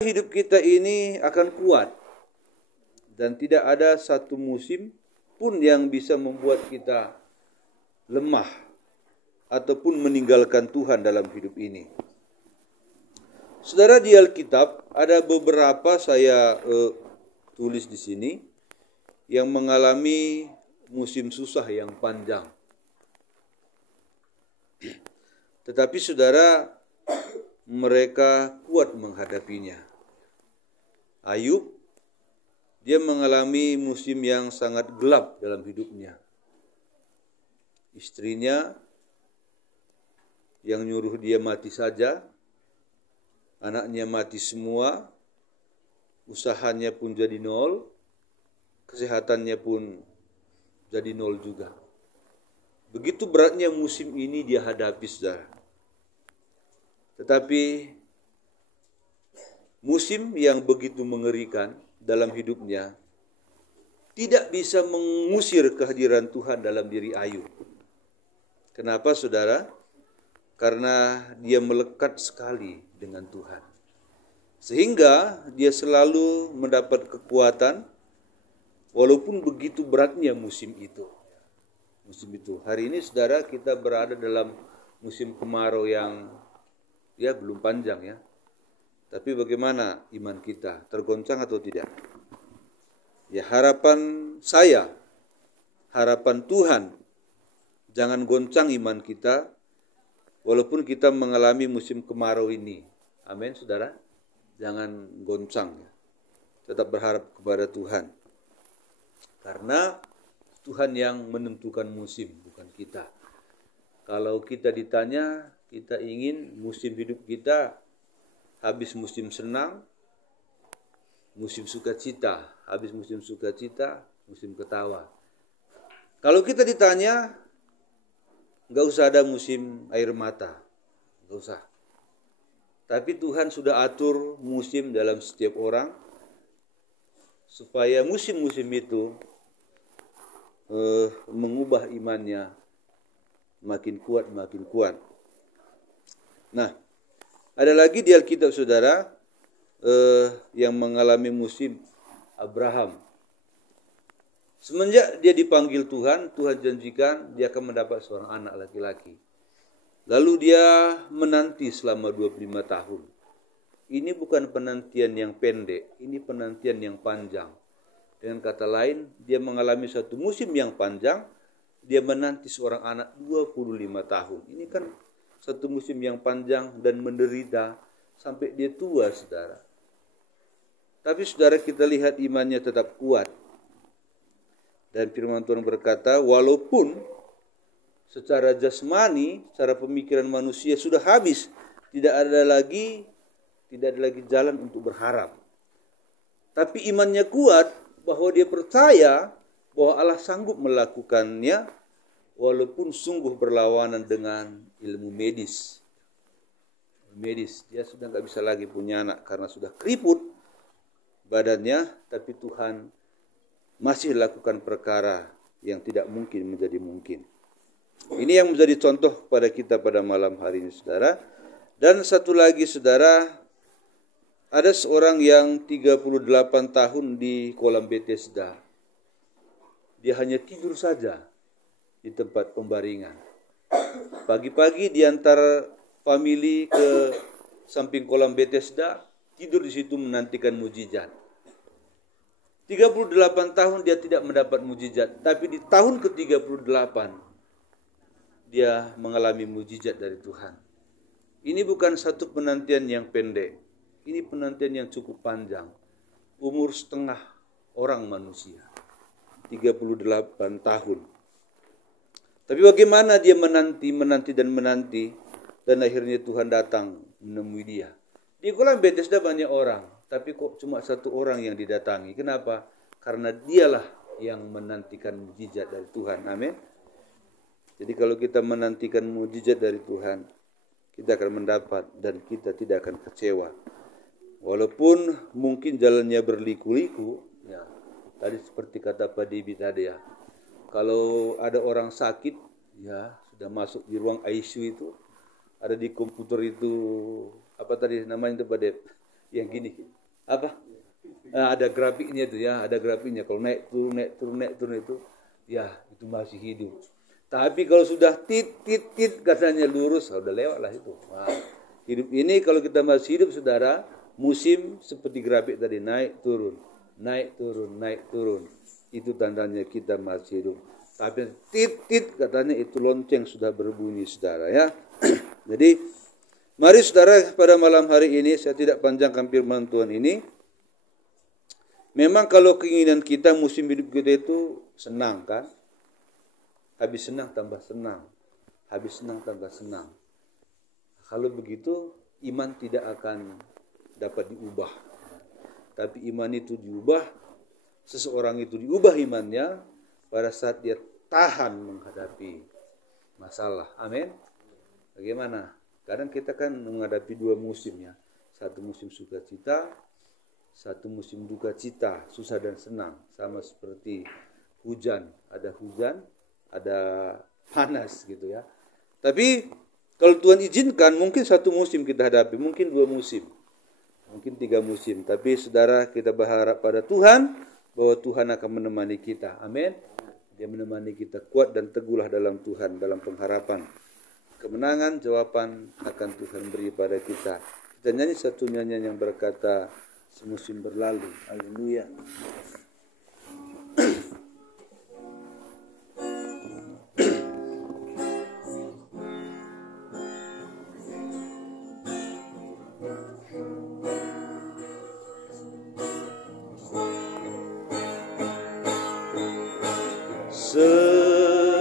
Hidup kita ini akan kuat dan tidak ada satu musim pun yang bisa membuat kita lemah ataupun meninggalkan Tuhan dalam hidup ini. Saudara, di Alkitab ada beberapa saya tulis di sini yang mengalami musim susah yang panjang. Tetapi saudara, mereka kuat menghadapinya. Ayub, dia mengalami musim yang sangat gelap dalam hidupnya. Istrinya yang nyuruh dia mati saja, anaknya mati semua, usahanya pun jadi nol, kesehatannya pun jadi nol juga. Begitu beratnya musim ini dia hadapi, saudara. Tetapi musim yang begitu mengerikan dalam hidupnya tidak bisa mengusir kehadiran Tuhan dalam diri Ayub. Kenapa, saudara? Karena dia melekat sekali dengan Tuhan. Sehingga dia selalu mendapat kekuatan walaupun begitu beratnya musim itu. Hari ini, saudara, kita berada dalam musim kemarau yang belum panjang ya. Tapi bagaimana iman kita? Tergoncang atau tidak? Ya, harapan saya, harapan Tuhan, jangan goncang iman kita walaupun kita mengalami musim kemarau ini. Amin, saudara. Jangan goncang ya. Tetap berharap kepada Tuhan. Karena Tuhan yang menentukan musim, bukan kita. Kalau kita ditanya, kita ingin musim hidup kita habis musim senang, musim sukacita. Habis musim sukacita, musim ketawa. Kalau kita ditanya, enggak usah ada musim air mata. Enggak usah. Tapi Tuhan sudah atur musim dalam setiap orang, supaya musim-musim itu mengubah imannya makin kuat. Nah, ada lagi di Alkitab, saudara, yang mengalami musim Abraham. Semenjak dia dipanggil Tuhan, Tuhan janjikan dia akan mendapat seorang anak laki-laki. Lalu dia menanti selama 25 tahun. Ini bukan penantian yang pendek, ini penantian yang panjang. Dengan kata lain, dia mengalami satu musim yang panjang, dia menanti seorang anak 25 tahun. Ini kan satu musim yang panjang dan menderita sampai dia tua, saudara. Tapi saudara, kita lihat imannya tetap kuat. Dan firman Tuhan berkata, walaupun secara jasmani, secara pemikiran manusia sudah habis, tidak ada lagi jalan untuk berharap. Tapi imannya kuat bahwa dia percaya bahwa Allah sanggup melakukannya walaupun sungguh berlawanan dengan ilmu medis. Dia sudah nggak bisa lagi punya anak karena sudah keriput badannya, tapi Tuhan masih lakukan perkara yang tidak mungkin menjadi mungkin. Ini yang menjadi contoh pada kita pada malam hari ini, saudara. Dan satu lagi, saudara, ada seorang yang 38 tahun di kolam Bethesda. Dia hanya tidur saja di tempat pembaringan. Pagi-pagi diantar famili ke samping kolam Bethesda, tidur di situ menantikan mujizat. 38 tahun dia tidak mendapat mujizat, tapi di tahun ke-38 dia mengalami mujizat dari Tuhan. Ini bukan satu penantian yang pendek, ini penantian yang cukup panjang. Umur setengah orang manusia, 38 tahun. Tapi bagaimana dia menanti dan akhirnya Tuhan datang menemui dia. Di kolam Bethesda banyak orang, tapi kok cuma satu orang yang didatangi. Kenapa? Karena dialah yang menantikan mujizat dari Tuhan. Amin. Jadi kalau kita menantikan mujizat dari Tuhan, kita akan mendapat dan kita tidak akan kecewa. Walaupun mungkin jalannya berliku-liku, ya, tadi seperti kata Pak Dibi tadi ya. Kalau ada orang sakit, ya sudah masuk di ruang ICU itu, ada di komputer itu, apa tadi namanya itu Pak Dep? Yang gini. Apa? Ada grafiknya itu ya, ada grafiknya. Kalau naik turun itu, ya itu masih hidup. Tapi kalau sudah tit katanya lurus, udah lewat lah itu. Nah, hidup ini kalau kita masih hidup, saudara, musim seperti grafik tadi, naik turun. Itu tandanya kita masih hidup. Tapi tit katanya itu lonceng sudah berbunyi, saudara ya. Jadi mari saudara, pada malam hari ini saya tidak panjangkan firman Tuhan ini. Memang kalau keinginan kita, musim hidup kita itu senang kan? Habis senang tambah senang. Habis senang tambah senang. Kalau begitu iman tidak akan dapat diubah. Tapi iman itu diubah, seseorang itu diubah imannya pada saat dia tahan menghadapi masalah. Amin. Bagaimana? Kadang kita kan menghadapi dua musim ya. Satu musim sukacita, satu musim duka cita, susah dan senang. Sama seperti hujan, ada panas gitu ya. Tapi kalau Tuhan izinkan, mungkin satu musim kita hadapi, mungkin dua musim, mungkin tiga musim. Tapi saudara, kita berharap pada Tuhan bahwa Tuhan akan menemani kita. Amin. Dia menemani kita, kuat dan teguhlah dalam Tuhan, dalam pengharapan. Kemenangan, jawaban akan Tuhan beri pada kita. Kita nyanyi satu nyanyian yang berkata, semusim berlalu. Haleluya.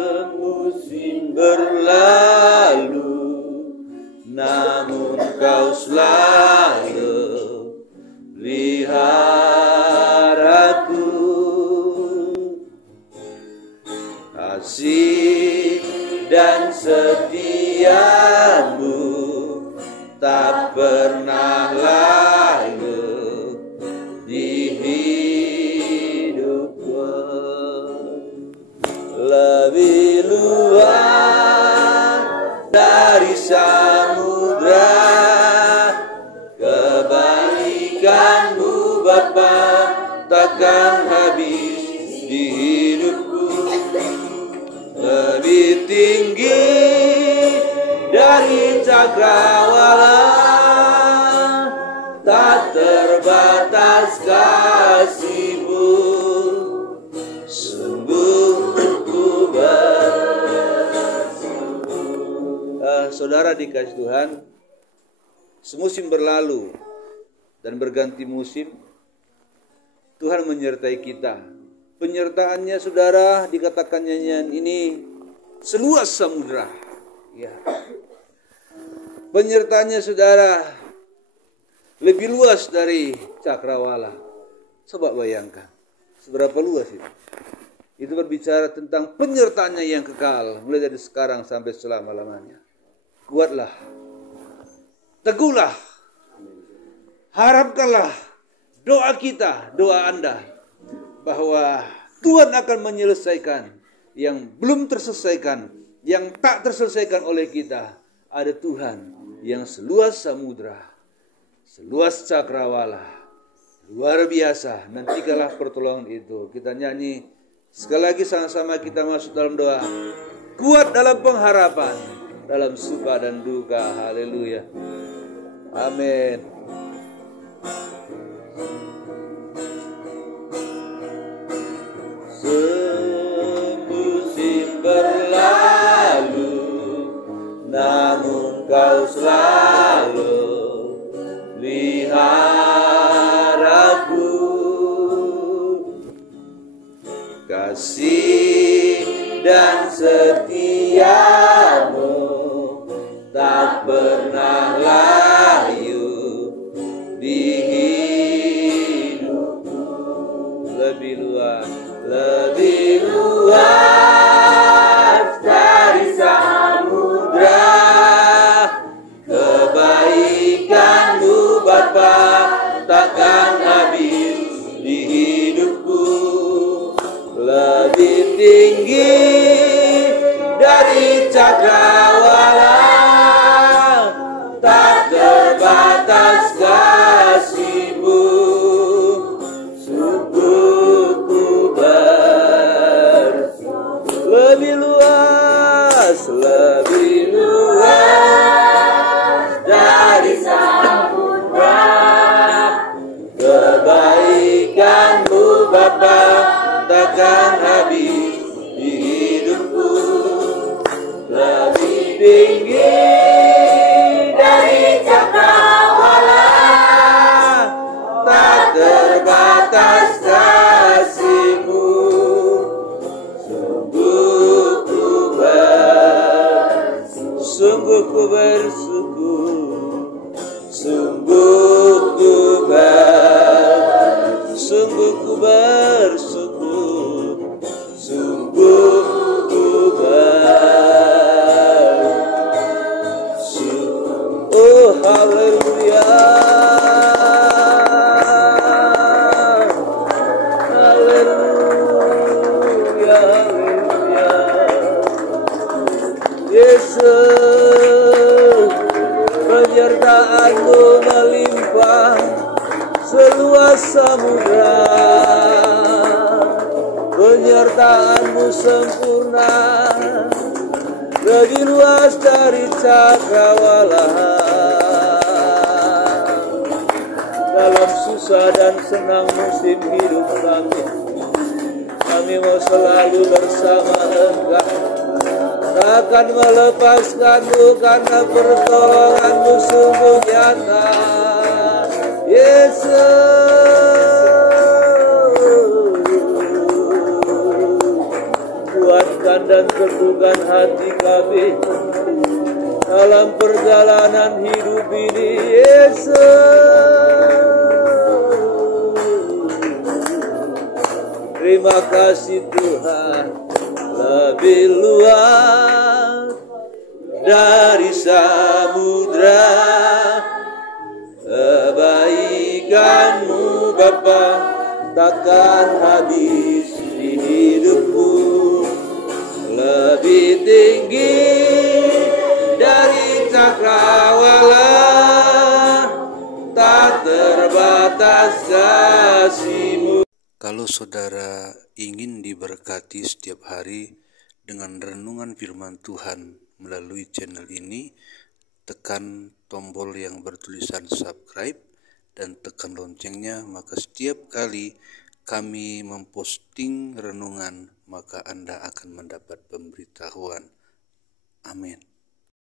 Semusim berlalu, namun kau selalu pelihara aku. Kasih dan setiamu tak pernah lalu di hidupku. Lebih luas dari samudra, kebaikanmu Bapa takkan habis di hidupku. Lebih tinggi dari cakrawala, tak terbatas kasih-Mu. Saudara dikasih Tuhan, semusim berlalu dan berganti musim, Tuhan menyertai kita. Penyertaannya saudara, dikatakan nyanyian ini, seluas samudra. Ya. Penyertaannya saudara, lebih luas dari cakrawala. Coba bayangkan, seberapa luas itu. Itu berbicara tentang penyertaannya yang kekal, mulai dari sekarang sampai selama-lamanya. Kuatlah, teguhlah, harapkanlah doa kita, doa Anda, bahwa Tuhan akan menyelesaikan yang belum terselesaikan, yang tak terselesaikan oleh kita. Ada Tuhan yang seluas samudra, seluas cakrawala, luar biasa. Nantikanlah pertolongan itu. Kita nyanyi sekali lagi sama-sama, kita masuk dalam doa. Kuat dalam pengharapan, dalam suka dan duka. Haleluya. Amin. Semusim berlalu, namun kau selalu peliharaku. Kasih dan setiamu tak pernah layu di hidupku. Lebih luas dari samudra, kebaikan-Mu Bapa takkan habis di hidupku. Lebih tinggi dari takkan habis di hidupku, lebih tinggi dari cakrawala, tak terbatas kasih-Mu. Sungguh ku bersyukur, sungguh ku bersyukur, sungguh ku bersyukur, sungguh ku bersyukur. Oh haleluya, haleluya, haleluya. Yesus, penyertaan-Mu melimpah seluas samudra, penyertaan-Mu sempurna, lebih luas dari cakrawala. Dalam susah dan senang musim hidup kami mau selalu bersama Engkau, takkan melepaskan-Mu karena pertolongan-Mu sungguh nyata. Yesus, kuatkan dan teguhkan hati kami dalam perjalanan hidup ini. Yesus, terima kasih Tuhan, lebih luas dari samudra, kebaikan-Mu Bapa takkan habis di hidupku, lebih tinggi dari cakrawala, tak terbatas kasih-Mu. Kalau saudara ingin diberkati setiap hari dengan renungan firman Tuhan melalui channel ini, tekan tombol yang bertulisan subscribe dan tekan loncengnya, maka setiap kali kami memposting renungan, maka Anda akan mendapat pemberitahuan. Amin.